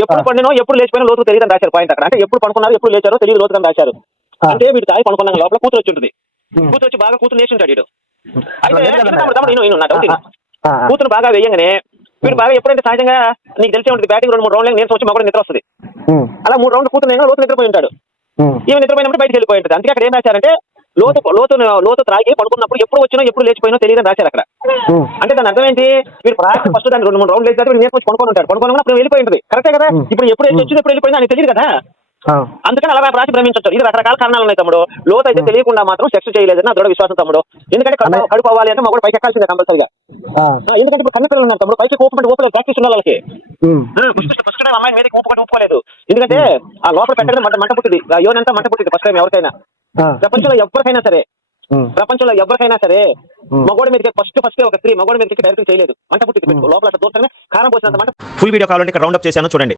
ఎప్పుడు పండినో ఎప్పుడు లేచిపోయినా లోతు తెలియదని రాశారు పాయింట్ అక్కడ. అంటే ఎప్పుడు పడుకున్నారు ఎప్పుడు లేచారో తెలియదు లోతుగా రాశారు. అంటే వీడు తాగి పడుకున్నాక లోపల కూతురు వచ్చి ఉంటుంది. కూతురు వచ్చి బాగా కూతురు లేచి ఉంటాడు వీడు. అయితే తమ్ముడు నా డౌట్ కూతురు బాగా వేయంగానే వీడు బాగా ఎప్పుడైతే సహజంగా నీకు తెలిసే ఉంటుంది బ్యాటింగ్ 2-3 రౌండ్లు నేను వచ్చి మగడు నిద్ర వస్తుంది. అలా 3 రౌండ్లు కూతురు లోతు నిద్రపోయి ఉంటాడు. ఈమె నిద్రపోయినప్పుడు బయటకు వెళ్ళిపోయి ఉంటుంది. అందుకే అక్కడ ఏం రాశారంటే లోతు త్రాగి పడుకున్నప్పుడు ఎప్పుడు వచ్చినా ఎప్పుడు లేచిపోయినో తెలియదని రాశారు అక్కడ. అంటే దాని అర్థం ఏంటి వీడు ఫస్ట్ దాన్ని 2-3 రౌండ్లు వేసి వీడు నేర్చుకొని పడుకొని ఉంటాడు. పడుకోవడం అప్పుడు వెళ్ళిపోయి ఉంటుంది. కరెక్టే కదా. ఇప్పుడు ఎప్పుడు వచ్చింది ఎప్పుడు వెళ్ళిపోయింది అని తెలియదు కదా. అందుకని అలా రాసి భ్రమించవచ్చు. ఇది రకరకాల కారణాలు ఉన్నాయి తమ్ముడు. లోతు అయితే తెలియకుండా మాత్రం సెక్స్ చేయలేదని నా దృఢ విశ్వాసం తమ్ముడు. ఎందుకంటే కడుపు అవ్వాలి అంటే మగడు పైకి ఎక్కాల్సిందే కంపల్సరీగా. ఎందుకంటే ఇప్పుడు కన్న పిల్లలు ఉన్నారు తమ్ముడు. పైకి ఊపలేదు ప్రాక్టీస్ ఉన్న వాళ్ళకి ఫస్ట్ టైం అమ్మాయి మీదకి ఊపుకోలేదు. ఎందుకంటే ఆ లోపల పెట్టడం మంట పుట్టింది. యోనంతా మంట పుట్టింది ఫస్ట్ టైం ఎవరికైనా. ప్రపంచంలో ఎవరికైనా సరే మగోడి మీదకి ఫస్ట్ ఒక స్త్రీ మగోడి మీదకి డైరెక్ట్ చేయలేదు. మంట పుట్టింది లోపల అట్లా దూరంగా కారం పోసినంత మంట. ఫుల్ వీడియో కావాలంటే ఇక్కడ రౌండ్ అప్ చేశాను చూడండి.